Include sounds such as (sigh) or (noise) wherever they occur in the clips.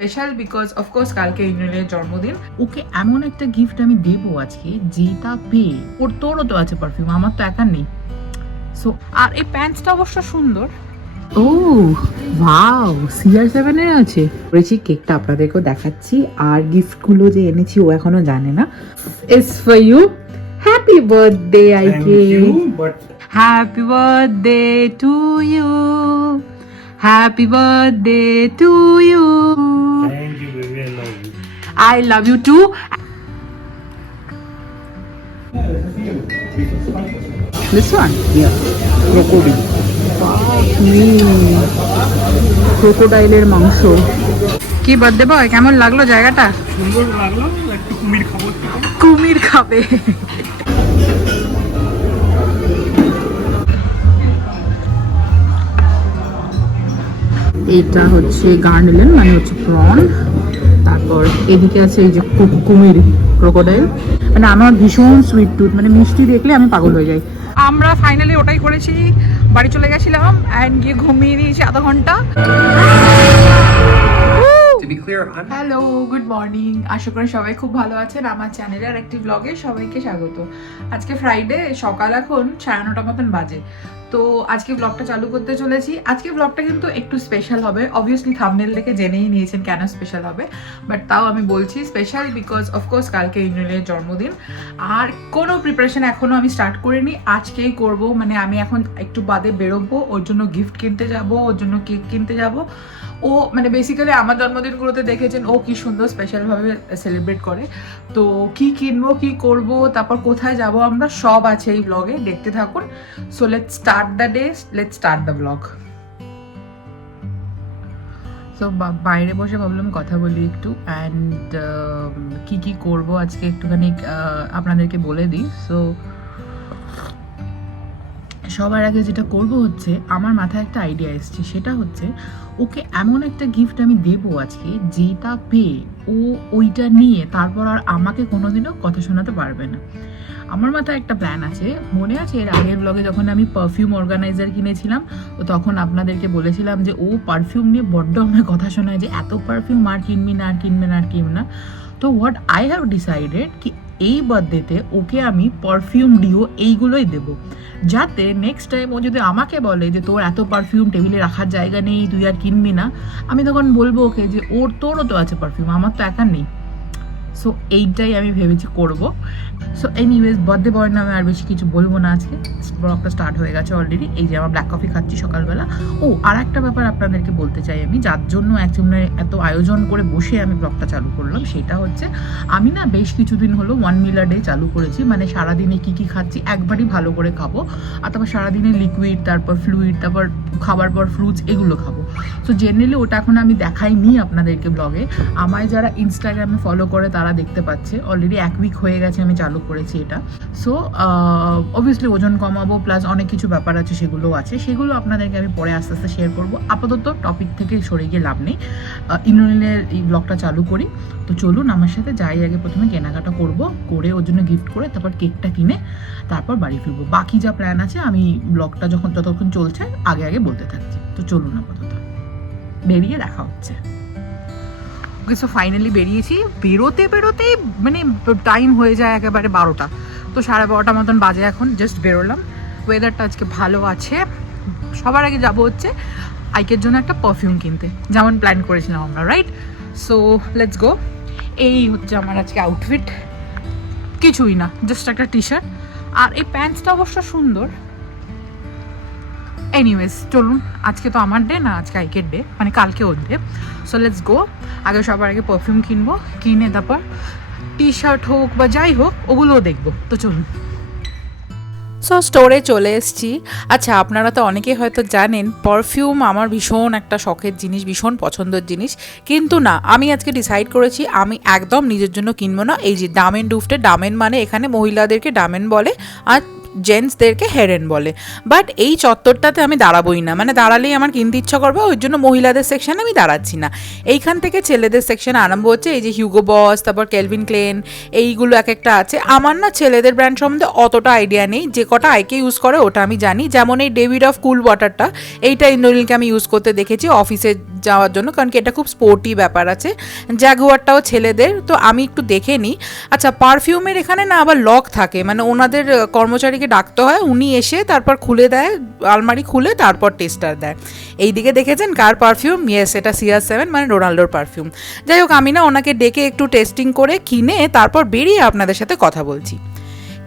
Special because of course কালকে ইন্দ্রের জন্মদিন। ওকে এমন একটা গিফট আমি দেবো আজকে যেটা পেয়ে। ওর তোরও তো আছে পারফিউম আমার তো একার নেই। সো আর এই প্যান্টসটা অবশ্য সুন্দর। ও ওয়াও সিআর সেভেনের আছে। করেছি কেকটা আপনাদেরকেও দেখাচ্ছি আর গিফটগুলো যে এনেছি ও এখনও জানে না। It's for you happy birthday Aike happy birthday to you happy birthday to you thank you, baby. I love you. I love you too This one? Yeah. Crocodile. ক্রোকোডাইলের মাংস কি বার্থডে বয় কেমন লাগল জায়গাটা সুন্দর লাগল একটু কুমির খাব কুমির খাবে এটা হচ্ছে গার্নেলেন মানে হচ্ছে প্রন তারপর এদিকে আছে এই যে কুমির ক্রোকোডাইল মানে আমার ভীষণ সুইট টুথ মানে মিষ্টি দেখলে আমি পাগল হয়ে যাই। আমরা ফাইনালি ওটাই করেছি। বাড়ি চলে গেছিলাম অ্যান্ড গিয়ে ঘুমিয়ে নিয়েছি আধা ঘণ্টা। হ্যালো গুড মর্নিং আশা করি সবাই খুব ভালো আছেন। আমার চ্যানেলের একটি ব্লগে সবাইকে স্বাগত। আজকে ফ্রাইডে সকাল এখন সাড়ে নটা মতন বাজে। তো আজকে ব্লগটা চালু করতে চলেছি। আজকে ব্লগটা কিন্তু একটু স্পেশাল হবে। অবভিয়াসলি থামনেল দেখে জেনেই নিয়েছেন কেন স্পেশাল হবে। বাট তাও আমি বলছি স্পেশাল বিকজ অফকোর্স কালকে ইন্দ্রনীলের জন্মদিন। আর কোনো প্রিপারেশন এখনও আমি স্টার্ট করিনি। আজকেই করব। মানে আমি এখন একটু বাদে বেরোবো, ওর জন্য গিফট কিনতে যাব, ওর জন্য কেক কিনতে যাব। ও মানে বেসিক্যালি আমার জন্মদিনগুলোতে দেখেছেন ও কি সুন্দর স্পেশালভাবে সেলিব্রেট করে। তো কি কিনবো, কি করব, তারপর কোথায় যাব, আমরা সব আছে এই ব্লগে দেখতে থাকুন। So let start the day let start the blog so বাইরে বসে ভাবলাম কথা বলি একটু অ্যান্ড কি কি করব আজকে একটুখানি আপনাদেরকে বলে দিই। সো সবার আগে যেটা করব হচ্ছে, আমার মাথায় একটা আইডিয়া এসছে, সেটা হচ্ছে, ওকে এমন একটা গিফট আমি দেবো আজকে, যেটা পেয়ে ও ওইটা নিয়ে তারপর আর আমাকে কোনোদিনও কথা শোনাতে পারবে না। আমার মাথায় একটা প্ল্যান আছে, মনে আছে এর আগের ব্লগে যখন আমি পারফিউম অর্গানাইজার কিনেছিলাম, তো তখন আপনাদেরকে বলেছিলাম যে, ও পারফিউম নিয়ে বড্ড আমায় কথা শোনায় যে, এত পারফিউম আর কিনবি না, আর কিনবে না, আর কিনবে না। তো হোয়াট আই হ্যাভ ডিসাইডেড কি এই বার্থডেতে ওকে আমি পারফিউম ডিও এইগুলোই দেব। যাতে নেক্সট টাইম ও যদি আমাকে বলে যে তোর এত পারফিউম টেবিলে রাখার জায়গা নেই, তুই আর কিনবি না, আমি তখন বলব ওকে যে ওর, তোরও তো আছে পারফিউম আমার তো একা নেই। সো এইটাই আমি ভেবেছি করব। সো এনিওয়েজ বার্থডে বয়ের নামে আর বেশি কিছু বলব না আজকে। ব্লগটা স্টার্ট হয়ে গেছে অলরেডি এই যে আমার ব্ল্যাক কফি খাচ্ছি সকালবেলা। ও আর একটা ব্যাপার আপনাদেরকে বলতে চাই আমি। যার জন্য অ্যাকচুয়ালি এত আয়োজন করে বসে আমি ব্লগটা চালু করলাম, সেটা হচ্ছে আমি না বেশ কিছুদিন হলো ওয়ান মিলার ডে চালু করেছি। মানে সারাদিনে কি কি খাচ্ছি একবারই ভালো করে খাব। আর তারপর সারাদিনে লিকুইড তারপর ফ্লুইড তারপর খাবার পর ফ্রুটস এগুলো খাব। সো জেনারেলি ওটা এখন আমি দেখাইনি আপনাদেরকে ব্লগে আমায় যারা ইনস্টাগ্রামে ফলো করে, তারা দেখতে পাচ্ছে। অলরেডি এক উইক হয়ে গেছে, আমি চালু করেছি এটা। সো অবভিয়াসলি ওজন কমাবো প্লাস অনেক কিছু ব্যাপার আছে সেগুলো আছে। সেগুলো আপনাদেরকে আমি পরে আস্তে আস্তে শেয়ার করব। আপাতত টপিক থেকে সরে গিয়ে লাভ নেই। ইন্দ্রনীলের এই ব্লগটা চালু করি। তো চলুন, আমার সাথে যাই, আগে প্রথমে কেনাকাটা করব, করে ওর জন্য গিফট করে তারপর কেকটা কিনে তারপর বাড়ি ফিরবো। বাকি যা প্ল্যান আছে, আমি ব্লগটা যখন, যতক্ষণ চলছে, আগে আগে বলতে থাকছি। তো চলুন আপাতত। বেরিয়ে দেখা হচ্ছে। সো ফাইনালি বেরিয়েছি। বেরোতে বেরোতেই মানে টাইম হয়ে যায় একেবারে বারোটা। তো সাড়ে বারোটা মতন বাজে এখন জাস্ট বেরোলাম। ওয়েদারটা আজকে ভালো আছে। সবার আগে যাব হচ্ছে আইকের জন্য একটা পারফিউম কিনতে। যেমন প্ল্যান করেছিলাম আমরা রাইট সো লেটস গো এই হচ্ছে আমার আজকে আউটফিট কিছুই না জাস্ট একটা টি শার্ট আর এই প্যান্টসটা অবশ্য সুন্দর। এনিওয়েজ চলুন, আজকে তো আমার ডে না, আজকে আইকের ডে মানে কালকে ওর ডে সো লেটস গো আগে সবার আগে পারফিউম কিনবো, কিনে তারপর টি শার্ট হোক বা যাই হোক, ওগুলোও দেখব। তো চলুন। সো স্টোরে চলে এসেছি। আচ্ছা আপনারা তো অনেকেই হয়তো জানেন পারফিউম আমার ভীষণ একটা শখের জিনিস, ভীষণ পছন্দের জিনিস। কিন্তু না, আমি আজকে ডিসাইড করেছি, আমি একদম নিজের জন্য কিনবো না। এই যে ডামেন ডুফটে ডামেন মানে এখানে মহিলাদেরকে ডামেন বলে, আর জেন্টসদেরকে হেরেন বলে। বাট এই চত্বরটাতে আমি দাঁড়াবোই না। মানে দাঁড়ালেই আমার কিনতে ইচ্ছা করবে ওই জন্য মহিলাদের সেকশনে আমি দাঁড়াচ্ছি না। এইখান থেকে ছেলেদের সেকশন আরম্ভ হচ্ছে এই যে হিউগো বস তারপর কেলভিন ক্লেন এইগুলো এক একটা আছে। আমার না ছেলেদের ব্র্যান্ড সম্বন্ধে অতটা আইডিয়া নেই। যে কটা আইকে ইউজ করে ওটা আমি জানি। যেমন এই ডেভিড অফ কুল ওয়াটারটা এইটা ইন্দ্রনীলকে আমি ইউজ করতে দেখেছি অফিসে যাওয়ার জন্য। কারণ কি এটা খুব স্পোর্টি ব্যাপার আছে। জ্যাগুয়ারটাও ছেলেদের তো আমি একটু দেখে নিই। আচ্ছা পারফিউমের এখানে না আবার লক থাকে। মানে ওনাদের আহ, কর্মচারীকে ডাকতে হয়, উনি এসে তারপর খুলে দেয়, আলমারি খুলে তারপর টেস্টার দেয়। এইদিকে দেখেছেন কার পারফিউম ইয়েস এটা সিআর সেভেন মানে রোনাল্ডোর পারফিউম যাই হোক আমি না ওনাকে ডেকে একটু টেস্টিং করে কিনে তারপর বেরিয়ে আপনাদের সাথে কথা বলছি।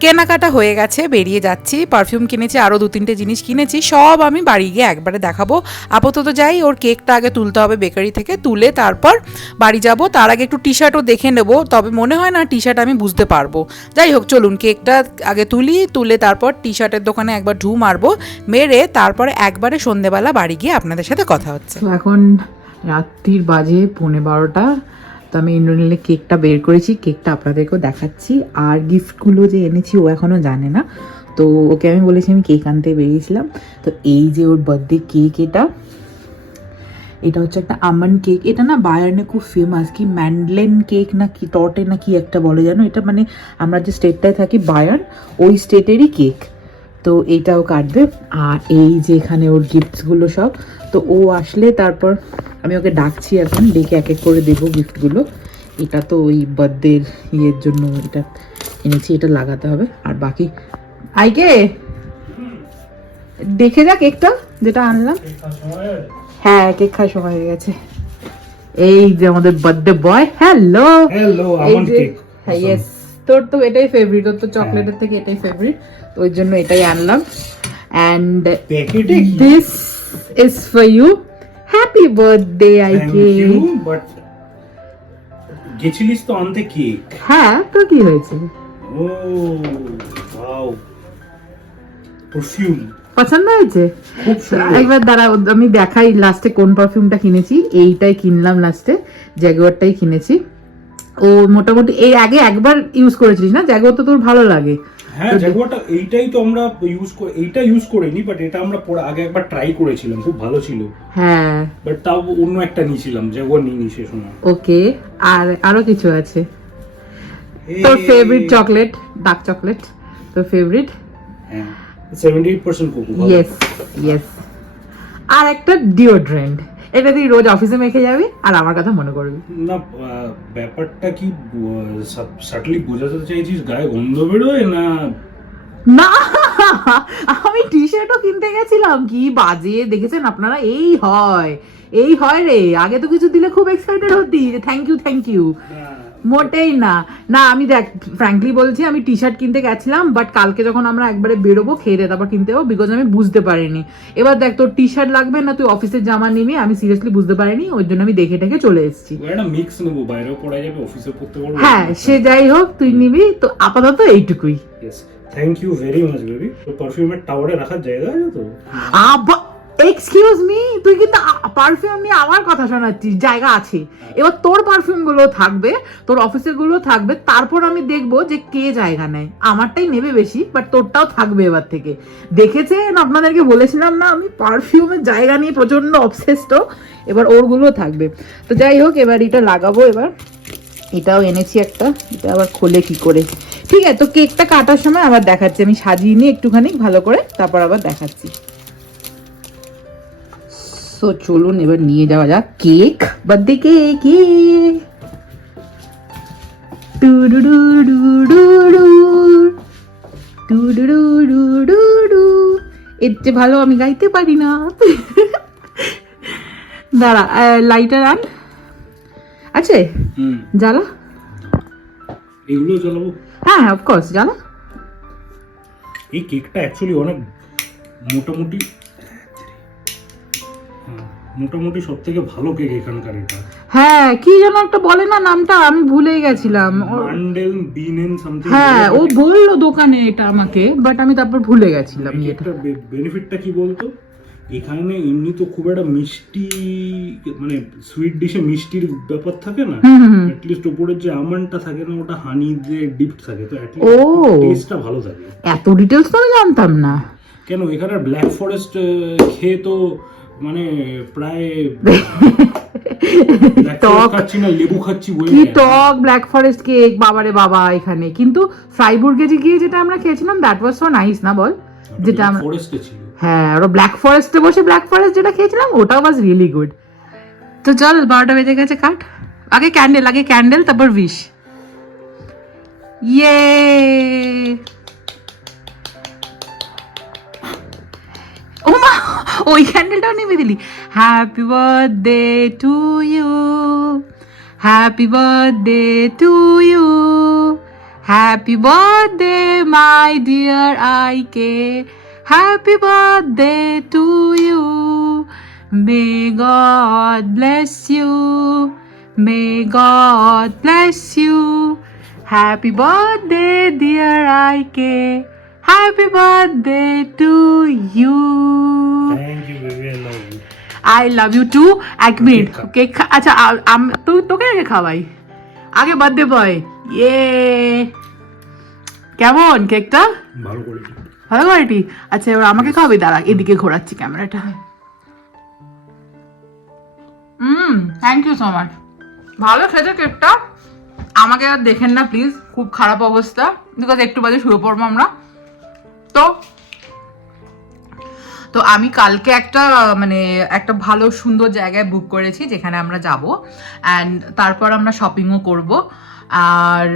কেনাকাটা হয়ে গেছে, বেরিয়ে যাচ্ছি। পারফিউম কিনেছি আরও দু তিনটে জিনিস কিনেছি, সব আমি বাড়ি গিয়ে একবারে দেখাবো। আপাতত যাই, ওর কেকটা আগে তুলতে হবে বেকারি থেকে, তুলে তারপর বাড়ি যাব। তার আগে একটু টি শার্টও দেখে নেব, তবে মনে হয় না টি শার্ট আমি বুঝতে পারব। যাই হোক, চলুন, কেকটা আগে তুলি, তুলে তারপর টি শার্টের দোকানে একবার ঢু মারবো, মেরে তারপরে একবারে সন্ধেবেলা বাড়ি গিয়ে আপনাদের সাথে কথা হচ্ছে। এখন রাত্রির বাজে পৌনে বারোটা। তো আমি ইন্দ্রনীলের কেকটা বের করেছি, কেকটা আপনাদেরকেও দেখাচ্ছি। আর গিফটগুলো যে এনেছি, ও এখনও জানে না। তো ওকে আমি বলেছি, আমি কেক আনতে বেরিয়েছিলাম। তো এই যে ওর বার্থডে কেক এটা এটা হচ্ছে একটা আমন্ড কেক এটা না বায়ার্নে খুব ফেমাস কি ম্যান্ডলেন কেক না কি টটে না কি একটা বলে জানো? এটা মানে আমরা যে স্টেটটায় থাকি বায়ার ওই স্টেটেরই কেক তো এইটাও কাটবে। আর এই যে এখানে ওর গিফটসগুলো সব তো ও আসলে তারপর আমি ওকে ডাকছি এখন ডেকে এক এক করে দেবো গিফটগুলো এটা তো ওই বার্থডের ইয়ের জন্য এটা এনেছি এটা লাগাতে হবে। আর বাকি আইকে দেখে যাক কেকটা যেটা আনলাম। হ্যাঁ কেক খাওয়ার সময় হয়ে গেছে। এই যে আমাদের birthday boy hello hello almond cake হ্যাঁ ইয়েস তোর তো এটাই ফেভারিট তোর তো চকলেটের থেকে এটাই ফেভারিট তো ওই জন্য এটাই আনলাম। And this is for you happy birthday I কে ইউ বাট গেছিলিস তো আনতে কেক? হ্যাঁ তো কি হয়েছে? ও ওয়াও। পারফিউম পছন্দ হয়েছে? খুব সুন্দর। একবার দাঁড়া আমি দেখাই লাস্টে কোন পারফিউমটা কিনেছি। এইটাই কিনলাম লাস্টে জ্যাগুয়ারটাই কিনেছি। ও মোটামুটি এই আগে একবার ইউজ করেছিলিস না? জ্যাগুয়ার তো তোর ভালো লাগে। হ্যাঁ জাগুয়ারটা এইটাই তো আমরা ইউজ করে এইটা ইউজ করিনি বাট এটা আমরা পরে আগে একবার ট্রাই করেছিলাম খুব ভালো ছিল। হ্যাঁ। বাট তাও অন্য একটা নিয়েছিলাম জাগুয়ার নিয়ে সে সময়। ওকে আর আরও কিছু আছে? তোর ফেভারিট চকলেট ডার্ক চকলেট তোর ফেভারিট হ্যাঁ seventy eight percent cocoa yes yes আর একটা ডিওড্রেন্ট এটা তুই রোজ অফিসে মেখে যাবি আর আমার কথা মনে করবি। না ব্যাপারটা কি সাটলি বোঝাতে চাইছিস গায়ে গন্ধ বেরোয় না? না আমি টি শার্টও কিনতে গেছিলাম কি বাজে দেখেছেন আপনারা? এই হয় এই হয় রে আগে তো কিছু দিলে খুব এক্সাইটেড হতি যে থ্যাংক ইউ থ্যাংক ইউ মোটেই না। না আমি দেখ ফ্র্যাঙ্কলি বলছি আমি টি শার্ট কিনতে গেছিলাম বাট কালকে যখন আমরা একবারে বেরোবো খেয়ে দিয়ে তারপর কিনতে যাব বিকজ আমি বুঝতে পারিনি। এবার দেখ তোর টি শার্ট লাগবে না তুই অফিসের জামা নিবি আমি সিরিয়াসলি বুঝতে পারিনি ওই জন্য আমি দেখে টেকে চলে এসেছি। মিক্স নেব বাইরেও পড়া যাবে অফিসে পড়তে পারব। হ্যাঁ সে যাই হোক তুই নিবি তো আপাতত এইটুকুই। Thank you very much baby তো পারফিউমের টাওয়ারে রাখার জায়গা আছে তো? আবা এক্সকিউজ মি তুই কিন্তু পারফিউম নিয়ে আমার কথা শোনাচ্ছিস জায়গা আছে। এবার তোর পারফিউমগুলো থাকবে তোর অফিসেরগুলো থাকবে তারপর আমি দেখব যে কে জায়গা নেয়। আমারটাই নেবে বেশি বাট তোরটাও থাকবে এবার থেকে। দেখেছেন আপনাদেরকে বলেছিলাম না আমি পারফিউমের জায়গা নিয়ে প্রচণ্ড অবসেসড এবার ওরগুলো থাকবে। তো যাই হোক এবার এটা লাগাবো এবার। এটাও এনেছি একটা এটা আবার খোলে কি করে। ঠিক আছে তো কেকটা কাটার সময় আবার দেখাচ্ছি আমি সাজিয়ে নিয়ে একটুখানি ভালো করে তারপর আবার দেখাচ্ছি। সো চলুন এবার নিয়ে যাওয়া যাক কেক। বার্থডে কেক এর চেয়ে ভালো আমি গাইতে পারি না। দাঁড়া লাইটার আন। আছে? জ্বালা? এগুলো চালাবো হ্যাঁ হ্যাঁ অফকোর্স জ্বালা। এই কেকটা অ্যাকচুয়ালি অনেক মোটামুটি হ্যাঁ, মোটামুটি সব থেকে ভালো কেক এখানকার এটা। হ্যাঁ কি যেন একটা বলে না নামটা আমি ভুলেই গেছিলাম। মান্ডেল বিন এন্ড সামথিং হ্যাঁ ও বলল দোকানে এটা আমাকে বাট আমি তারপর ভুলে গেছিলাম এটা বেনিফিটটা কি বলতো? এখানে এমনি তো খুব একটা মিষ্টি মানে সুইট ডিশে মিষ্টির ব্যাপার থাকে না। অ্যাটলিস্ট উপরের যে আমন্ডটা থাকে না ওটা হানি দিয়ে ডিপড থাকে তো। টেস্টটা ভালো থাকে। এত ডিটেলস তো আমি জানতাম না। কেন? এখানে ব্ল্যাক ফরেস্ট খেয়ে তো মানে প্রায় (laughs) টক। খাচ্ছি না লেবু খাচ্ছি কি টক ব্ল্যাক ফরেস্ট কেক বাবারে বাবা এখানে। কিন্তু ফ্রাইবুর্গে যে গিয়ে যেটা আমরা খেয়েছিলাম দ্যাট ওয়াজ সো নাইস না বল? যেটা আমরা ফরেস্টে ছিল। হ্যাঁ ব্ল্যাক ফরেস্টে বসে ব্ল্যাক ফরেস্ট যেটা খেয়েছিলাম ওটা ওয়াজ রিয়েলি গুড তো চল বারোটা বেজে গেছে কাট। আগে ক্যান্ডেল আগে ক্যান্ডেল তারপর উইশ ইয়ে মা (laughs) ওই ক্যান্ডেলটাও নেমে দিলি। Happy birthday to you happy birthday to you happy birthday my dear Aike happy birthday to you may God bless you may God bless you happy birthday dear Aike happy birthday to you I love you too এক minute cake আচ্ছা তুই তোকে আগে খাওয়াই? আগে birthday boy ইয়ে। কেমন কেকটা ভালো করেছি ভালো কোয়ালিটি আচ্ছা এবার আমাকে খাওয়াবি দাঁড়া এদিকে ঘোরাচ্ছি ক্যামেরাটা hmm thank you so much ভালো খেতে কেকটা আমাকে আর দেখেন না প্লিজ খুব খারাপ অবস্থা। বিকজ একটু বাজে শুয়ে পড়ব আমরা। তো তো আমি কালকে একটা মানে একটা ভালো সুন্দর জায়গায় বুক করেছি যেখানে আমরা যাব। অ্যান্ড তারপর আমরা শপিংও করব। আর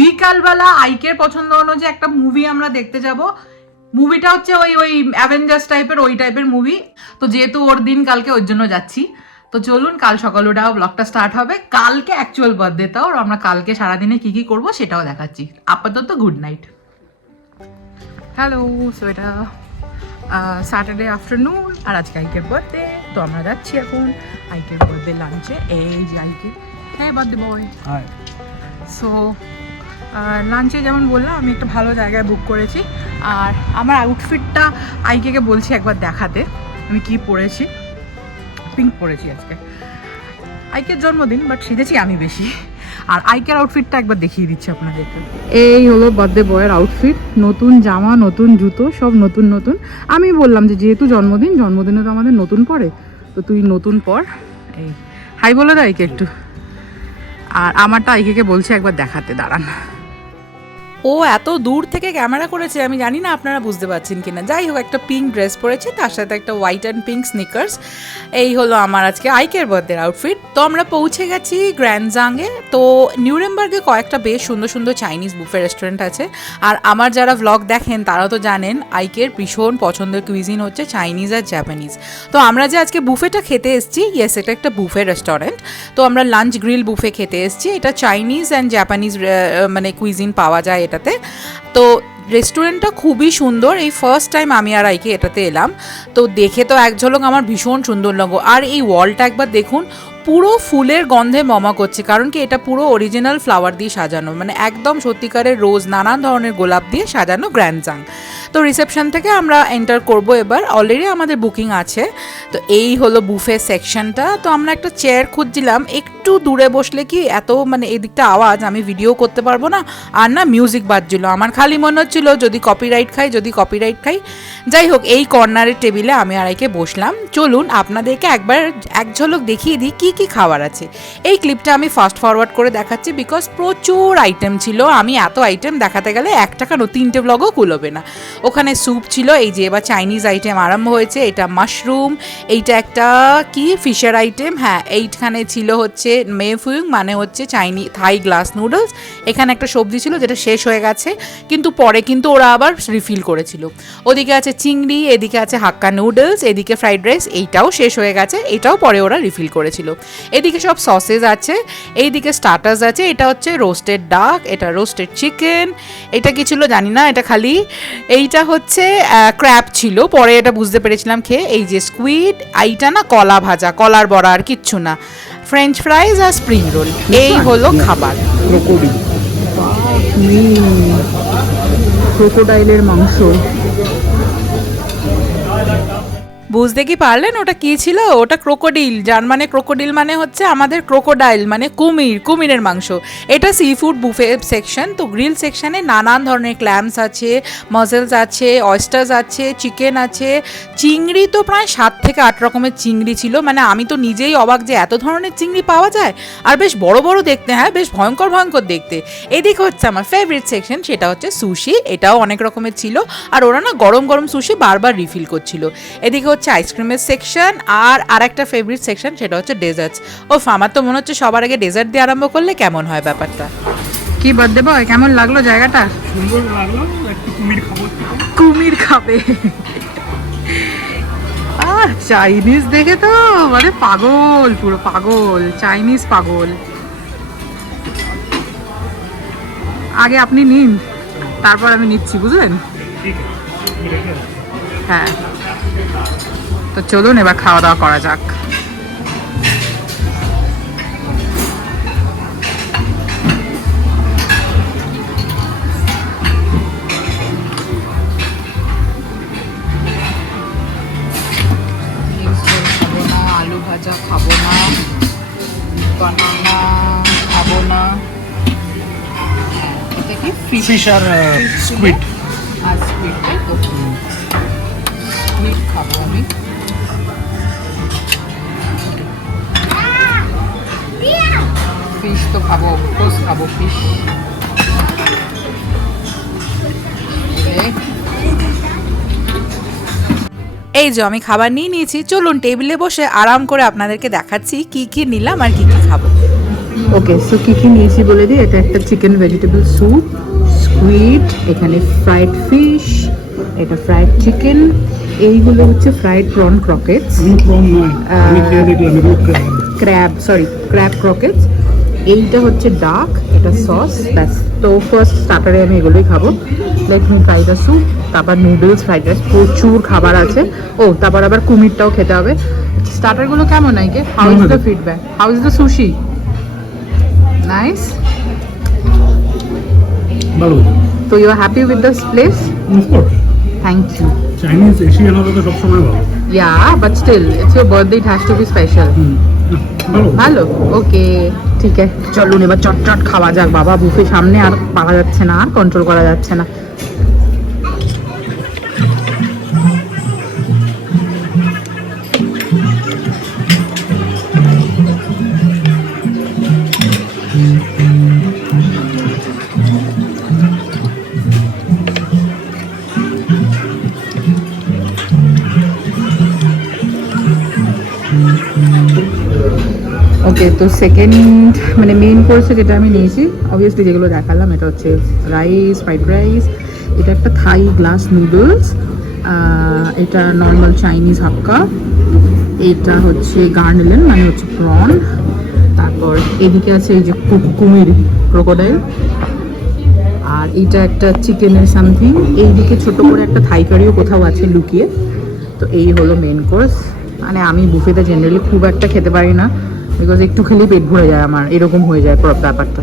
বিকালবেলা আইকের পছন্দ অনুযায়ী একটা মুভি আমরা দেখতে যাব। মুভিটা হচ্ছে ওই ওই অ্যাভেঞ্জার্স টাইপের ওই টাইপের মুভি তো যেহেতু ওর দিন কালকে ওর জন্য যাচ্ছি। তো চলুন, কাল সকাল ওটাও ব্লগটা স্টার্ট হবে। কালকে অ্যাকচুয়াল বার্থডে তাও আমরা কালকে সারাদিনে কি কি করব সেটাও দেখাচ্ছি। আপাতত গুড নাইট হ্যালো সো এটা স্যাটারডে আফটারনুন আর আজকে আইকের বার্থডে তো আমরা যাচ্ছি এখন আইকের বার্থডে লাঞ্চে এই যে আইকে। হ্যাঁ বার্থডে বয় সো লাঞ্চে যেমন বললাম আমি একটা ভালো জায়গায় বুক করেছি। আর আমার আউটফিটটা আইকেকে বলছি একবার দেখাতে। আমি কি পরেছি? পিঙ্ক পরেছি আজকে। আইকের জন্মদিন বাট সেজেছি আমি বেশি। আর আইকের আউটফিটটা একবার দেখিয়ে দিচ্ছি আপনাদেরকে। এই হলো বার্থডে বয়ের আউটফিট নতুন জামা, নতুন জুতো, সব নতুন নতুন। আমি বললাম যে যেহেতু জন্মদিন, জন্মদিনে তো আমাদের নতুন পরে। তো তুই নতুন পর, এই হাই বলে দে আইকে একটু। আর আমারটা আইকে বলছে একবার দেখাতে, দাঁড়ান। ও এত দূর থেকে ক্যামেরা করেছে, আমি জানি না আপনারা বুঝতে পারছেন কিনা। যাই হোক, একটা পিঙ্ক ড্রেস পরেছে, তার সাথে একটা হোয়াইট অ্যান্ড পিঙ্ক স্নিকার্স এই হলো আমার আজকে আইকের বার্থডে আউটফিট তো আমরা পৌঁছে গেছি গ্র্যান্ডজাংয়ে তো নিউরেমবার্গে কয়েকটা বেশ সুন্দর সুন্দর চাইনিজ বুফে রেস্টুরেন্ট আছে। আর আমার যারা ভ্লগ দেখেন, তারা তো জানেন, আইকের ভীষণ পছন্দের কুইজিন হচ্ছে চাইনিজ আর জাপানিজ তো আমরা যে আজকে বুফেটা খেতে এসেছি ইয়েস এটা একটা বুফে রেস্টুরেন্ট তো আমরা লাঞ্চ গ্রিল বুফে খেতে এসেছি। এটা চাইনিজ অ্যান্ড জাপানিজ মানে কুইজিন পাওয়া যায় এটাতে। তো রেস্টুরেন্টটা খুবই সুন্দর। এই ফার্স্ট টাইম আমি আর আইকে এটাতে এলাম। তো দেখে তো এক ঝলক আমার ভীষণ সুন্দর লাগো আর এই ওয়ালটা একবার দেখুন পুরো ফুলের গন্ধে মমা করছে, কারণ কি এটা পুরো অরিজিনাল ফ্লাওয়ার দিয়ে সাজানো মানে একদম সত্যিকারের রোজ নানান ধরনের গোলাপ দিয়ে সাজানো গ্র্যান্ডজাং তো রিসেপশন থেকে আমরা এন্টার করব এবার অলরেডি আমাদের বুকিং আছে। তো এই হলো বুফে সেকশনটা তো আমরা একটা চেয়ার খুঁজছিলাম, একটু দূরে বসলে কি এত মানে এদিকটা আওয়াজ, আমি ভিডিও করতে পারব না, আর না মিউজিক বাজছিল। আমার খালি মনে হচ্ছিল, যদি কপিরাইট খাই, যদি কপিরাইট খাই। যাই হোক, এই কর্নারের টেবিলে আমি আড়াইকে বসলাম। চলুন, আপনাদেরকে একবার এক ঝলক দেখিয়ে দিই, কী কী খাবার আছে। এই ক্লিপটা আমি ফাস্ট ফরওয়ার্ড করে দেখাচ্ছি বিকজ প্রচুর আইটেম ছিল। আমি এত আইটেম দেখাতে গেলে এক টাকা নো তিনটে ব্লগও কুলোবে না। ওখানে স্যুপ ছিল, এই যে এবার চাইনিজ আইটেম আরম্ভ হয়েছে, এটা মাশরুম এইটা একটা কি ফিশের আইটেম হ্যাঁ এইখানে ছিল হচ্ছে মেফুইং মানে হচ্ছে চাইনি থাই গ্লাস নুডলস এখানে একটা সবজি ছিল যেটা শেষ হয়ে গেছে, কিন্তু পরে কিন্তু ওরা আবার রিফিল করেছিল। ওদিকে আছে চিংড়ি, এদিকে আছে হাক্কা নুডলস এদিকে ফ্রাইড রাইস এইটাও শেষ হয়ে গেছে, এটাও পরে ওরা রিফিল করেছিল। এদিকে সব সসেস আছে এইদিকে স্টার্টার্স আছে এটা হচ্ছে রোস্টেড ডাক এটা রোস্টেড চিকেন এটা কি ছিল জানি না এটা খালি এইটা হচ্ছে ক্র্যাপ ছিল পরে এটা বুঝতে পেরেছিলাম খেয়ে এই যে স্কুইড এইটা না কলা ভাজা কলার বড়া আর কিচ্ছু না ফ্রেঞ্চ ফ্রাইজ আর স্প্রিং রোল এই হলো খাবার। ক্রোকোডাইলের মাংস। বুঝতে কি পারলেন? ওটা কি ছিল? ওটা ক্রোকোডিল। যার মানে ক্রোকোডিল মানে হচ্ছে আমাদের ক্রোকোডাইল মানে কুমির, কুমিরের মাংস। এটা সি ফুড বুফে সেকশন তো গ্রিল সেকশনে নানান ধরনের ক্ল্যামস আছে মজেলস আছে অয়েস্টার্স আছে চিকেন আছে। চিংড়ি তো প্রায় সাত থেকে আট রকমের চিংড়ি ছিল। মানে আমি তো নিজেই অবাক যে এত ধরনের চিংড়ি পাওয়া যায়। আর বেশ বড় বড় দেখতে হ্যাঁ বেশ ভয়ঙ্কর ভয়ঙ্কর দেখতে। এদিক হচ্ছে আমার ফেভারিট সেকশন সেটা হচ্ছে সুশি এটাও অনেক রকমের ছিল। আর ওরা না গরম গরম সুশি বারবার রিফিল করছিল। এদিকে হচ্ছে আইসক্রিমের সেকশন আর আর একটা ফেভারিট সেকশন সেটা হচ্ছে ডেজার্টস ও আমার তো মনে হচ্ছে সবার আগে ডেজার্ট দিয়ে আরম্ভ করলে কেমন হয় ব্যাপারটা? কি বার্থডে বয় কেমন লাগল জায়গাটা? সুন্দর লাগল একটু কুমির খাব। কুমির খাবে। আর চাইনিজ দেখে তো মানে পাগল পুরো পাগল চাইনিজ পাগল। আগে আপনি নিন তারপর আমি নিচ্ছি বুঝলেন? ঠিক আছে। হ্যাঁ। তো চলুন এবার খাওয়া দাওয়া করা যাক। খাব না আলু ভাজা খাব না বানানা খাব না। এটা কি? ফিশ ফিশ আর স্কুইড খাব ফিশ। এই। যে আমি খাবার নিয়ে নিয়েছি চলুন টেবিলে বসে আরাম করে আপনাদেরকে দেখাচ্ছি কি কি নিলাম আর কি কি খাব। ওকে সো কী কী নিয়েছি বলে দিই? এটা একটা চিকেন ভেজিটেবল স্যুপ স্কুইড এখানে ফ্রাইড ফিশ এটা ফ্রাইড চিকেন এইগুলো হচ্ছে fried prawn croquettes. Crab sorry crab croquettes এইটা হচ্ছে ডাক এটা সস ব্যাস। তো ফার্স্ট স্টার্টারে আমি এগুলোই খাব। Let me fry the soup তারপর নুডলস ফ্রাইড রাইস প্রচুর খাবার আছে। ও তারপর আবার কুমিরটাও খেতে হবে। স্টার্টারগুলো কেমন নাকি how is the feedback how is the sushi nice ভালো তো you are happy with this place thank you Chinese Asian তো সবসময় ভালো। Yeah but still it's your birthday it has to be special ভালো। ওকে ঠিক আছে। চলুন, এবার চটচট খাওয়া যাক। বাবা, বুফে সামনে আর পাওয়া যাচ্ছে না, আর কন্ট্রোল করা যাচ্ছে না। ওকে, তো সেকেন্ড মানে মেইন কোর্সে যেটা আমি নিয়েছি অবভিয়াসলি যেগুলো দেখালাম, এটা হচ্ছে রাইস ফ্রাইড রাইস এটা একটা থাই গ্লাস নুডলস এটা নর্মাল চাইনিজ হাক্কা এটা হচ্ছে গার্নেলেন মানে হচ্ছে প্রন তারপর এদিকে আছে এই যে কুমির ক্রোকোডাইল আর এইটা একটা চিকেনের সামথিং এইদিকে ছোট করে একটা থাই কারিও কোথাও আছে লুকিয়ে, তো এই হলো মেন কোর্স মানে আমি বুফেতে জেনারেলি খুব একটা খেতে পারি না। বিকজ একটু খেলেই পেট ভরে যায় আমার, এরকম হয়ে যায় পুরো ব্যাপারটা।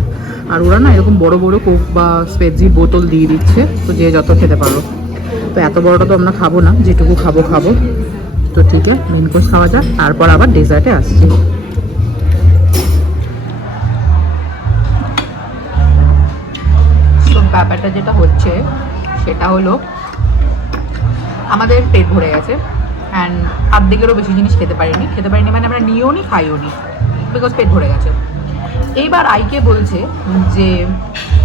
আর ওরা না এরকম বড় বড় কোক বা স্পেজির বোতল দিয়ে দিচ্ছে, তো যে যত খেতে পারো। তো এত বড়টা তো আমরা খাব না, যেটুকু খাব খাব। তো ঠিক আছে মেন কোর্স খাওয়া যাক, তারপর আবার ডেজার্টে আসছি। ব্যাপারটা যেটা হচ্ছে, সেটা হলো, আমাদের পেট ভরে গেছে। অ্যান্ড অর্ধেকেরও বেশি জিনিস খেতে পারিনি। খেতে পারিনি মানে আমরা নিয়েও নি খাইও নি বিকজ পেট ভরে গেছে। এইবার আইকে বলছে যে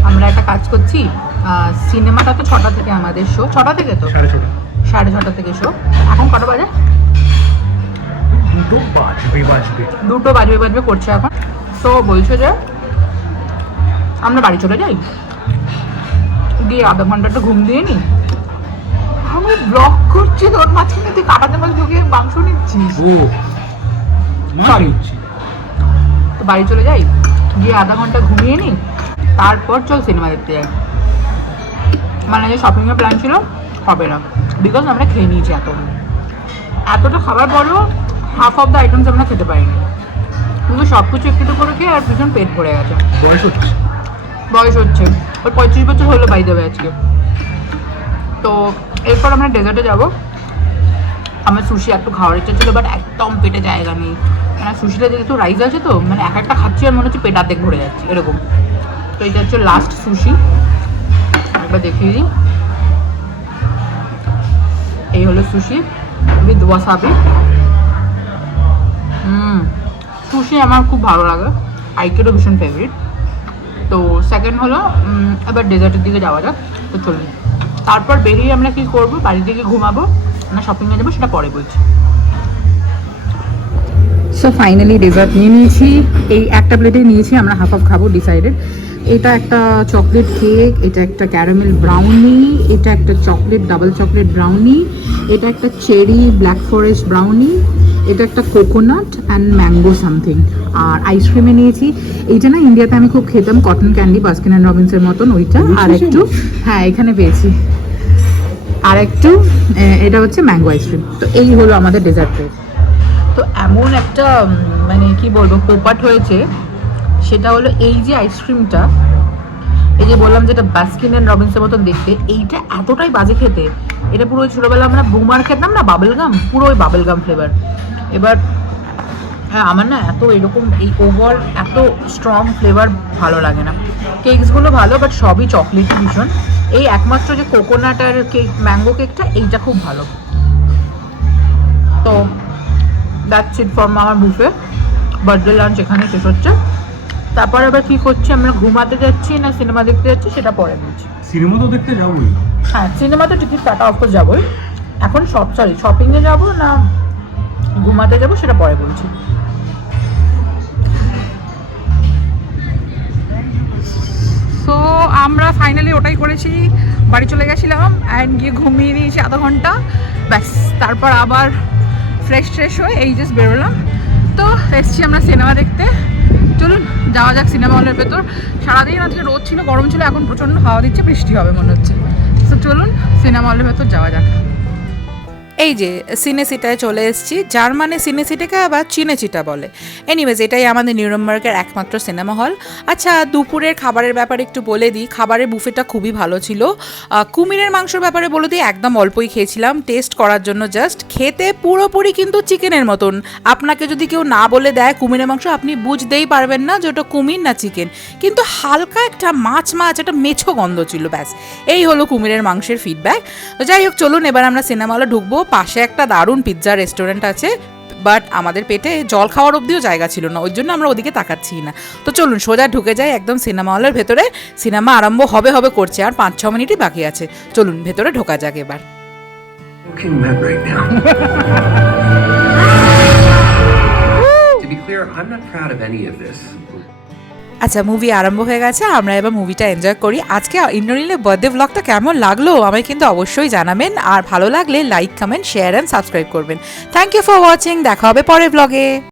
আমরা একটা কাজ করছি সিনেমাটা তো ছটা থেকে আমাদের শো ছটা থেকে তো? সাড়ে ছটা। থেকে শো এখন কটা বাজে? দুটো বাজবে বাজবে। দুটো বাজবে বাজবে করছে এখন। তো বলছে যে আমরা বাড়ি চলে যাই। গিয়ে আধা ঘন্টাটা ঘুম দিয়ে নি। আমি ব্লক করছি তোর মাঝখানে তুই কাটা চামচ ঢুকিয়ে মাংস নিচ্ছিস। মাছ. নিচ্ছি। তো বাড়ি চলে যাই গিয়ে আধা ঘণ্টা ঘুমিয়ে নিই তারপর চল সিনেমা দেখতে যাই। মানে যে শপিং এর প্ল্যান ছিল হবে না। বিকজ আমরা খেয়ে নিয়েছি এত এতটা খাবার পরেও হাফ অফ দ্য আইটেমস আমরা খেতে পারিনি। কিন্তু সব কিছু একটু একটু করে খেয়ে আর ভীষণ পেট ভরে গেছে। বয়স হচ্ছে। বয়স হচ্ছে। ওর পঁয়ত্রিশ বছর হলো বাই দেবে আজকে। তো এরপর আমরা ডেজার্টে যাব। আমার সুশি একটু খাওয়ার ইচ্ছা ছিল বাট একদম পেটে জায়গা নেই। মানে সুশিটা যেহেতু রাইস আছে তো মানে এক একটা খাচ্ছি আর মনে হচ্ছে পেট আর্ধেক ভরে যাচ্ছে, এরকম। তো এটা হচ্ছে লাস্ট সুশি একবার দেখিয়ে দিই। এই হলো sushi with wasabi hmm sushi আমার খুব ভালো লাগে। আইকেরও ভীষণ ফেভারিট তো সেকেন্ড হলো এবার ডেজার্টের দিকে যাওয়া যাক, তো চলুন। তারপর বেরিয়ে আমরা কি করব? বাড়ি থেকে ঘুমাবো, না শপিংয়ে যাব, সেটা পরে বলছি। সো ফাইনালি ডেজার্ট নিয়ে নিয়েছি। এই একটা প্লেটে নিয়েছি আমরা হাফ হাফ খাব ডিসাইডেড এটা একটা চকলেট কেক এটা একটা ক্যারামেল ব্রাউনি এটা একটা চকলেট ডাবল চকলেট ব্রাউনি এটা একটা চেরি ব্ল্যাক ফরেস্ট ব্রাউনি এটা একটা কোকোনাট অ্যান্ড ম্যাঙ্গো সামথিং আর আইসক্রিমে নিয়েছি। এইটা না ইন্ডিয়াতে আমি খুব খেতাম কটন ক্যান্ডি বাস্কিন অ্যান্ড রবিন্সের মতন ওইটা। আর একটু হ্যাঁ এখানে পেয়েছি। আর একটু এটা হচ্ছে ম্যাঙ্গো আইসক্রিম তো এই হলো আমাদের ডেজার্ট প্লেট তো এমন একটা মানে কি বলব, পোপাট হয়েছে। সেটা হলো এই যে আইসক্রিমটা এই যে বললাম যেটা বাস্কিন অ্যান্ড রবিন্সের মতন দেখতে, এইটা এতটাই বাজে খেতে। এটা পুরো ছোটোবেলা আমরা বুমার খেতাম না বাবেল গাম পুরো ওই বাবেল গাম ফ্লেভার এবার হ্যাঁ আমার না এত এরকম এই ওভার এত স্ট্রং ফ্লেভার ভালো লাগে না। কেকসগুলো ভালো বাট সবই চকলেটই ভীষণ। এই একমাত্র যে কোকোনাট আর কেক ম্যাঙ্গো কেকটা এইটা খুব ভালো। তো দ্যাটস ইট ফর আমার বুফে বার্থডে লাঞ্চ এখানে শেষ হচ্ছে। তারপর আবার কি করছি আমরা ঘুমাতে যাচ্ছি না সিনেমা দেখতে যাচ্ছি সেটা পরে বলছি। সিনেমা তো দেখতে যাবোই। হ্যাঁ সিনেমা তো টিকিট কাটা অফ যাবোই। এখন সব সরি শপিংয়ে যাব না ঘুমাতে যাব সেটা পরে বলছি। সো আমরা ফাইনালি ওটাই করেছি। বাড়ি চলে গেছিলাম অ্যান্ড গিয়ে ঘুমিয়ে নিয়েছি আধা ঘণ্টা। ব্যাস তারপর আবার ফ্রেশ ট্রেশ হয়ে এই জাস্ট বেরোলাম। তো এসছি আমরা সিনেমা দেখতে। চলুন, যাওয়া যাক সিনেমা হলের ভেতর। সারাদিন আজকে রোদ ছিল, গরম ছিল, এখন প্রচণ্ড হাওয়া দিচ্ছে, বৃষ্টি হবে মনে হচ্ছে। তো চলুন সিনেমা হলের ভেতর যাওয়া যাক। এই যে সিনেসিটায় চলে এসেছি। যার মানে সিনেসিটাকে আবার চিনেচিটা বলে। এনিওয়েজ এটাই আমাদের নিউরমবার্গের একমাত্র সিনেমা হল আচ্ছা দুপুরের খাবারের ব্যাপারে একটু বলে দিই। খাবারের বুফেটা খুবই ভালো ছিল। কুমিরের মাংসর ব্যাপারে বলে দিই, একদম অল্পই খেয়েছিলাম। টেস্ট করার জন্য জাস্ট খেতে পুরোপুরি কিন্তু চিকেনের মতন। আপনাকে যদি কেউ না বলে দেয় কুমিরের মাংস, আপনি বুঝতেই পারবেন না যে ওটা কুমির না চিকেন। কিন্তু হালকা একটা মাছ মাছ, একটা মেছো গন্ধ ছিল, ব্যাস। এই হলো কুমিরের মাংসের ফিডব্যাক তো যাই হোক, চলুন, এবার আমরা সিনেমা হলে ঢুকবো। পাশে একটা দারুণ পিৎজা রেস্টুরেন্ট আছে বাট আমাদের পেটে জল খাওয়ার অবধিও জায়গা ছিল না ওই জন্য আমরা ওদিকে তাকাচ্ছি না। তো চলুন সোজা ঢুকে যাই একদম সিনেমা হলের ভেতরে। সিনেমা আরম্ভ হবে হবে করছে আর পাঁচ ছ মিনিটই বাকি আছে। চলুন ভেতরে ঢোকা যাক এবার। (laughs) To be clear, I'm not proud of any of this. আচ্ছা মুভি আরম্ভ হয়ে গেছে, আমরা এবার মুভিটা এনজয় করি। আজকে ইন্দ্রনীলের বার্থডে ব্লগটা কেমন লাগল আমায় কিন্তু অবশ্যই জানাবেন। আর ভালো লাগলে like comment share and subscribe করবেন। থ্যাংক ইউ ফর ওয়াচিং দেখা হবে পরের ব্লগে